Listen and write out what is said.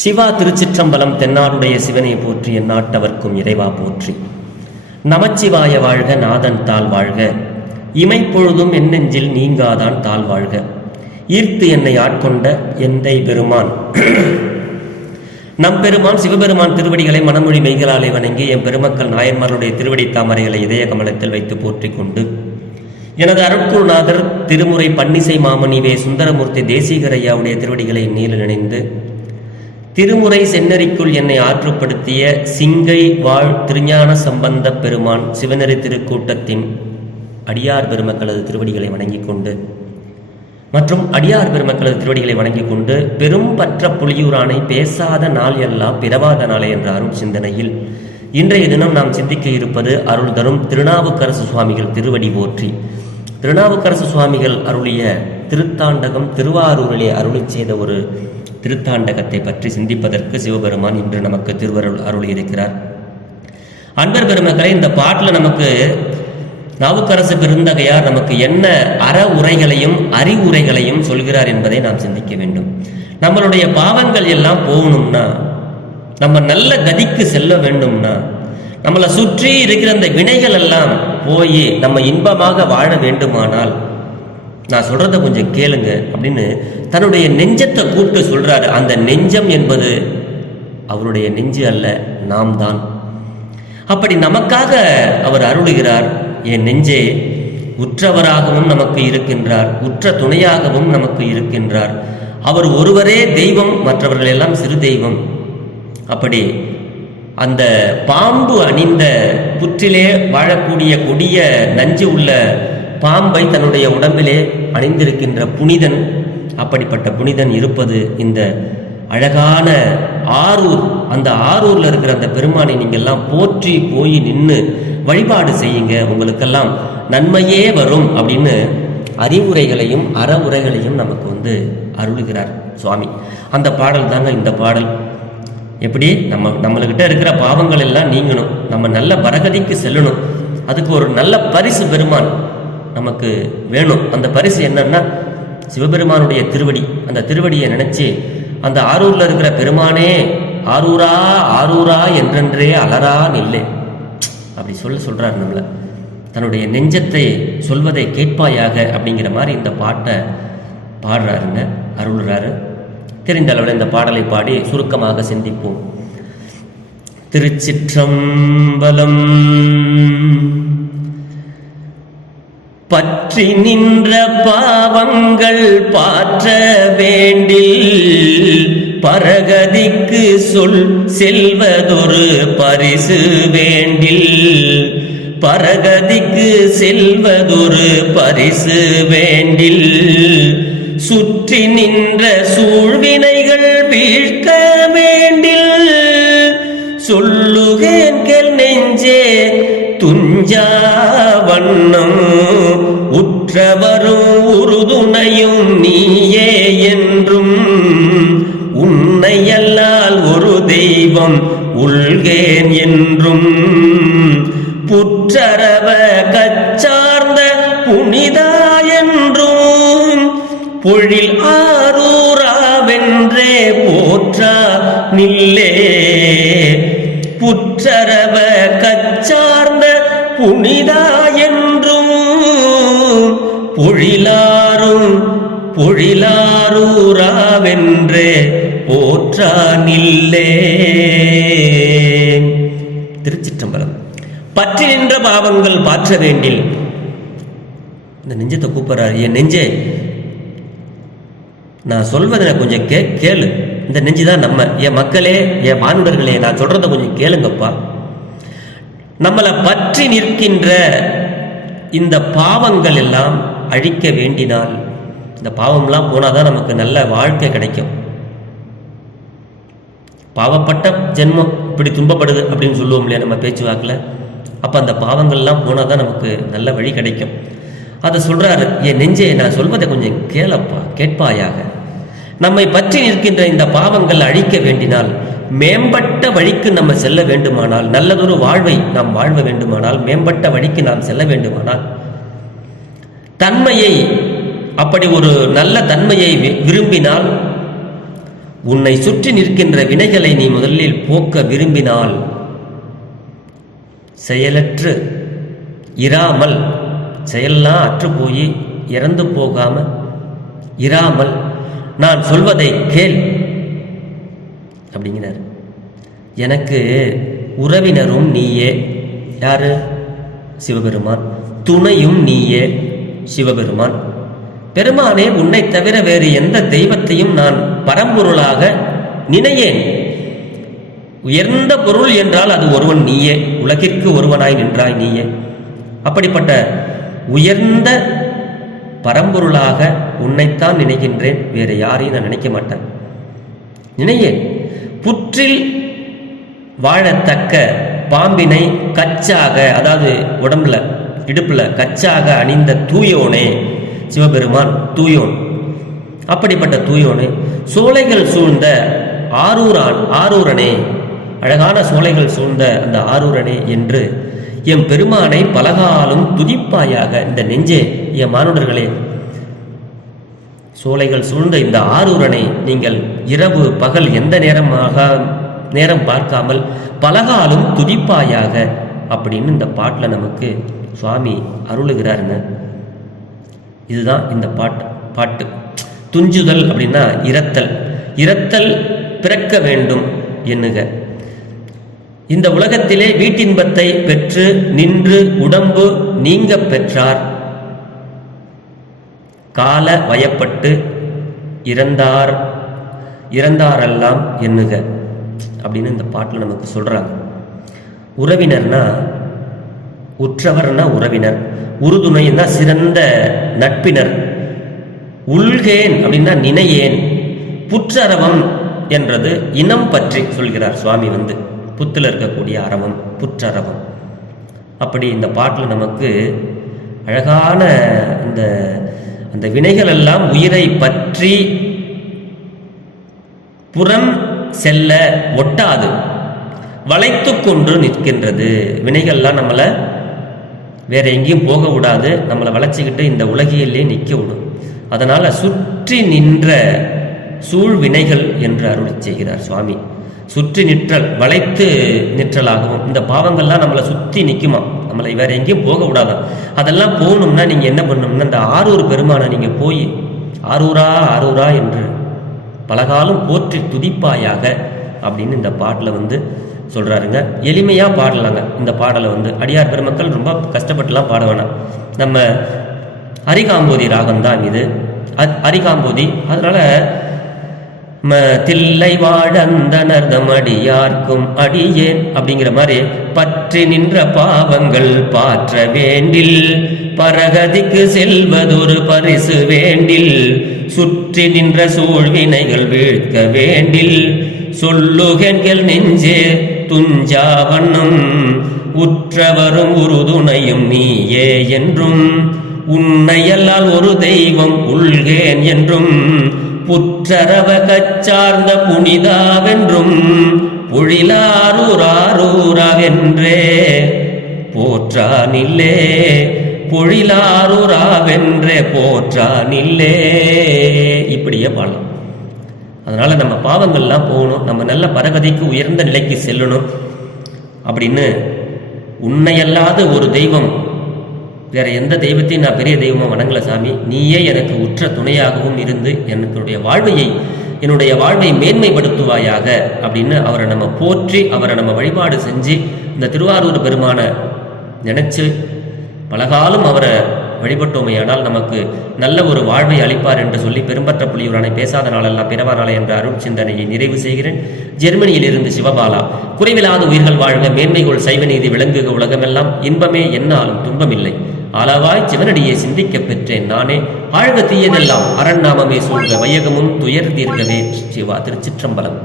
சிவா திருச்சிற்றம்பலம் தென்னாடுடைய சிவனை போற்றி எந்நாட்டவர்க்கும் இறைவா போற்றி. நமச்சிவாய வாழ்க, நாதன் தாள் வாழ்க, இமைப்பொழுதும் என் நெஞ்சில் நீங்காதான் தாள் வாழ்க, ஈர்த்து என்னை ஆட்கொண்ட எந்தை பெருமான் நம் பெருமான் சிவபெருமான் திருவடிகளை மனமொழி மெய்களாலே வணங்கி என் பெருமக்கள் நாயன்மார்களுடைய திருவடி தாமரைகளை இதய கமலத்தில் வைத்து போற்றி கொண்டு எனது அருட்குருநாதர் திருமுறை பன்னிசை மாமணிவே சுந்தரமூர்த்தி தேசிகரையாவுடைய திருவடிகளை நீல நினைந்து திருமுறை சென்னறிக்குள் என்னை ஆற்றுப்படுத்திய சிங்கை வாழ் திருஞான சம்பந்த பெருமான் சிவநெறி திருக்கூட்டத்தின் அடியார் பெருமக்களது திருவடிகளை வணங்கிக் கொண்டு மற்றும் அடியார் பெருமக்களது திருவடிகளை வணங்கிக் கொண்டு பெரும் பற்ற புலியூரானை பேசாத நாள் எல்லாம் பிறவாத நாளே என்ற அருள் சிந்தனையில் இன்றைய தினம் நாம் சிந்திக்க இருப்பது அருள் தரும் திருநாவுக்கரசு சுவாமிகள் திருவடி போற்றி. திருநாவுக்கரசு சுவாமிகள் அருளிய திருத்தாண்டகம் திருவாரூரிலே அருளி செய்த ஒரு திருத்தாண்டகத்தை பற்றி சிந்திப்பதற்கு சிவபெருமான் இன்று நமக்கு திருவருள் அருளி இருக்கிறார். அன்பர் பெருமக்களை, இந்த பாட்டில் நமக்கு நாவுக்கரசு பெருந்தகையார் நமக்கு என்ன அற உரைகளையும் அறிவுரைகளையும் சொல்கிறார் என்பதை நாம் சிந்திக்க வேண்டும். நம்மளுடைய பாவங்கள் எல்லாம் போகணும்னா, நம்ம நல்ல கதிக்கு செல்ல வேண்டும்னா, நம்மளை சுற்றி இருக்கிற அந்த வினைகள் எல்லாம் போய் நம்ம இன்பமாக வாழ வேண்டுமானால் நான் சொல்றத கொஞ்சம் கேளுங்க அப்படின்னு தன்னுடைய நெஞ்சத்தை கூப்பிட்டு சொல்றாரு. அந்த நெஞ்சம் என்பது அவருடைய நெஞ்சு அல்ல, நாம் தான். அப்படி நமக்காக அவர் அருளுகிறார். என் நெஞ்சே, உற்றவராகவும் நமக்கு இருக்கின்றார், உற்ற துணையாகவும் நமக்கு இருக்கின்றார். அவர் ஒருவரே தெய்வம், மற்றவர்கள் எல்லாம் சிறு தெய்வம். அப்படி அந்த பாம்பு அணிந்த புற்றிலே வாழக்கூடிய கொடிய நஞ்சு உள்ள பாம்பை தன்னுடைய உடம்பிலே அணிந்திருக்கின்ற புனிதன், அப்படிப்பட்ட புனிதன் இருப்பது இந்த அழகான ஆரூர். அந்த ஆரூர்ல இருக்கிற அந்த பெருமானை நீங்க எல்லாம் போற்றி போய் நின்று வழிபாடு செய்யுங்க, உங்களுக்கெல்லாம் நன்மையே வரும் அப்படின்னு அறிவுரைகளையும் அறவுரைகளையும் நமக்கு அருளுகிறார் சுவாமி. அந்த பாடல் தாங்க இந்த பாடல். எப்படி நம்மளுக்கிட்ட இருக்கிற பாவங்கள் எல்லாம் நீங்கணும், நம்ம நல்ல பரகதிக்கு செல்லணும், அதுக்கு ஒரு நல்ல பரிசு பெருமான் நமக்கு வேணும். அந்த பரிசு என்னன்னா சிவபெருமானுடைய திருவடி. அந்த திருவடியை நினைச்சு அந்த ஆரூர்ல இருக்கிற பெருமானே ஆரூரா ஆரூரா என்றென்றே அலரா நில்லே அப்படி சொல்றாரு. நம்மள தன்னுடைய நெஞ்சத்தை சொல்வதை கேட்பாயாக அப்படிங்கிற மாதிரி இந்த பாட்டை பாடுறாருங்க, அருள்றாரு. தெரிந்த அளவில் இந்த பாடலை பாடி சுருக்கமாக சிந்திப்போம். திருச்சிற்றம்பலம். பற்றி நின்ற பாவங்கள் பாற்ற வேண்டில் பரகதிக்கு செல்வதொரு பரிசு வேண்டில், பரகதிக்கு செல்வதொரு பரிசு வேண்டில், சுற்றி நின்ற சூழ்வினைகள் வீழ்க்க வேண்டில், சொல்லுகேன் கேள் நெஞ்சே துஞ்சா வண்ணம், உற்றவரும் உறுதுணையும் நீயே என்றும், உன்னையல்லால் ஒரு தெய்வம் உள்கேன் என்றும், புற்றரவ கச்சார்ந்த புனிதா என்றும், பொழில் ஆரூராவென்றே போற்றா நில்லே, புற்றரவ கச்சார்ந்த புனிதா என்றும், பொழிலாரூராவென்றே போற்றா நில்லே. திருச்சிற்றம்பலம். பற்றி நின்ற பாவங்கள் பாற்ற வேண்டில். இந்த நெஞ்சத்தை கூப்பிடுறாரு. என் நெஞ்சே, நான் சொல்வதை கொஞ்சம் கேளு. இந்த நெஞ்சுதான் நம்ம. என் மக்களே, என் மானுடர்களே, நான் சொல்றதை கொஞ்சம் கேளுங்கப்பா. நம்மளை பற்றி நிற்கின்ற இந்த பாவங்கள் எல்லாம் அழிக்க வேண்டினால், இந்த பாவம்லாம் போனாதான் நமக்கு நல்ல வாழ்க்கை கிடைக்கும். பாவப்பட்ட ஜென்மம் இப்படி துன்பப்படுது அப்படின்னு சொல்லுவோம் இல்லையா நம்ம பேச்சுவாக்கில். அப்போ அந்த பாவங்கள்லாம் போனாதான் நமக்கு நல்ல வழி கிடைக்கும். அதை சொல்றாரு. என் நெஞ்சே, நான் சொல்வதை கொஞ்சம் கேளப்பா, கேட்பாயாக. நம்மை பற்றி நிற்கின்ற இந்த பாவங்கள் அழிக்க வேண்டினால், மேம்பட்ட வழிக்கு நம்ம செல்ல வேண்டுமானால், நல்லதொரு வாழ்வை நாம் வாழ்வ வேண்டுமானால், மேம்பட்ட வழிக்கு நாம் செல்ல வேண்டுமானால், தன்மையை அப்படி ஒரு நல்ல தன்மையை விரும்பினால் உன்னை சுற்றி நிற்கின்ற வினைகளை நீ முதலில் போக்க விரும்பினால் செயலற்று இராமல், செயல்லாம் அற்று போய் இறந்து போகாம இராமல் நான் சொல்வதை கேள் அப்படிங்கிறார். எனக்கு உறவினரும் நீயே, யாரு? சிவபெருமான். துணையும் நீயே, சிவபெருமான். பெருமானே, உன்னை தவிர வேறு எந்த தெய்வத்தையும் நான் பரம்பொருளாக நினையேன். உயர்ந்த பொருள் என்றால் அது ஒருவன் நீயே, உலகிற்கு ஒருவனாய் நின்றாய் நீயே. அப்படிப்பட்ட உயர்ந்த பரம்பொருளாக உன்னைத்தான் நினைக்கின்றேன், வேறு யாரையும் நான் நினைக்க மாட்டேன். நினையேன். புற்றில் வாழத்தக்க பாம்பினை கச்சாக, அதாவது உடம்புல இடுப்புல கச்சாக அணிந்த தூயோனே சிவபெருமான், தூயோன். அப்படிப்பட்ட தூயோனே, சோலைகள் சூழ்ந்த ஆரூரனே, அழகான சோலைகள் சூழ்ந்த அந்த ஆரூரனே என்று எம் பெருமானை பலகாலும் துதிப்பாயாக. இந்த நெஞ்சே, என் மானுடர்களே, சோலைகள் சூழ்ந்த இந்த ஆரூரனை நீங்கள் இரவு பகல் எந்த நேரம் பார்க்காமல் பலகாலும் துதிப்பாயாக அப்படின்னு இந்த பாட்டில் நமக்கு சுவாமி அருளுகிறாருங்க. இதுதான் இந்த பாட்டு. துஞ்சுதல் அப்படின்னா இரத்தல், இரத்தல் பிறக்க வேண்டும் எண்ணுக. இந்த உலகத்திலே வீட்டின்பத்தை பெற்று நின்று உடம்பு நீங்க பெற்றார், கால வயப்பட்டு இறந்தாரெல்லாம் எண்ணுக அப்படின்னு இந்த பாட்டில் நமக்கு சொல்றாங்க. உறவினர்னா, உற்றவர்னா உறவினர், உறுதுணைன்னா சிறந்த நட்பினர், உள்கேன் அப்படின்னா நினையேன், புற்றரவம் என்றது இனம் பற்றி சொல்கிறார் சுவாமி. புத்தில் இருக்கக்கூடிய அரவம், புற்றரவம். அப்படி இந்த பாட்டில் நமக்கு அழகான அந்த வினைகள் எல்லாம் உயிரை பற்றி புறம் செல்ல ஒட்டாது, வளைத்து கொண்டு நிற்கின்றது. வினைகள்லாம் நம்மளை வேற எங்கேயும் போக விடாது, நம்மளை வளைச்சிக்கிட்டு இந்த உலகிலே நிற்க விடும். அதனால சுற்றி நின்ற சூழ்வினைகள் என்று அருள் செய்கிறார் சுவாமி. சுற்றி நிற்றல், வளைத்து நிற்றலாகவும். இந்த பாவங்கள்லாம் நம்மளை சுற்றி நிற்குமா, நம்மளை வேற எங்கேயும் போக விடாதான். அதெல்லாம் போகணும்னா நீங்கள் என்ன பண்ணணும்னா, இந்த ஆரூர் பெருமானை நீங்கள் போய் ஆரூரா ஆரூரா என்று பலகாலம் போற்றி துதிப்பாயாக அப்படின்னு இந்த பாட்டில் சொல்கிறாருங்க. எளிமையாக பாடலாங்க. இந்த பாடலை அடியார் பெருமக்கள் ரொம்ப கஷ்டப்பட்டுலாம் பாட வேணாம். நம்ம அரிகாம்போதி ராகம்தான் இது, அரிகாம்போதி. அதனால தில்லை வாழந்தனர்தம் அடியார்க்கும் அடியேன் அப்படிங்கிற மாதிரி பற்றி நின்ற பாவங்கள் பாற்ற வேண்டில், பரகதிக்கு செல்வதொரு பரிசு வேண்டில், சுற்றி நின்ற சூழ்வினைகள் வீழ்க்க வேண்டில், சொல்லுகென்கள் நெஞ்சே துஞ்சாவண்ணும், உற்றவரும் உறுதுணையும் நீயே என்றும், உன்னையல்லால் ஒரு தெய்வம் உள்கேன் என்றும், புற்றரவ கச்சார்ந்த புனிதாவென்றும், பொழிலாரூராரூராவென்றே போற்றானில்லே, பொழிலாரூராவென்றே போற்றானில்லே. இப்படியே பாடலாம். அதனால நம்ம பாவங்கள்லாம் போகணும், நம்ம நல்ல பரகதிக்கு உயர்ந்த நிலைக்கு செல்லணும் அப்படின்னு. உன்னையல்லாத ஒரு தெய்வம், வேற எந்த தெய்வத்தையும் நான் பெரிய தெய்வமாக வணங்கல சாமி, நீயே எனக்கு உற்ற துணையாகவும் இருந்து என்னுடைய வாழ்வை மேன்மைப்படுத்துவாயாக அப்படின்னு அவரை நம்ம போற்றி, அவரை நம்ம வழிபாடு செஞ்சு, இந்த திருவாரூர் பெருமானை நினைச்சு பலகாலம் அவரை வழிபட்டோமையானால் நமக்கு நல்ல ஒரு வாழ்வை அளிப்பார் என்று சொல்லி பெரும்பற்ற புலியூரானை பேசாத நாளெல்லாம் பிறவா நாளை என்ற அருள் சிந்தனையை நிறைவு செய்கிறேன். ஜெர்மனியில் இருந்து சிவபாலா. குறைவில்லாத உயிர்கள் வாழ்க, மேன்மைகள் சைவ நீதி விளங்குக, உலகமெல்லாம் இன்பமே, என்னாலும் துன்பமில்லை. ஆளவாய் சிவனடியை சிந்திக்க பெற்றேன் நானே, ஆழ்க தீயதெல்லாம் அரண்நாமமே சூழ்க, வையகமும் துயர் தீர்க்கவே. சிவா. திருச்சிற்றம்பலம்.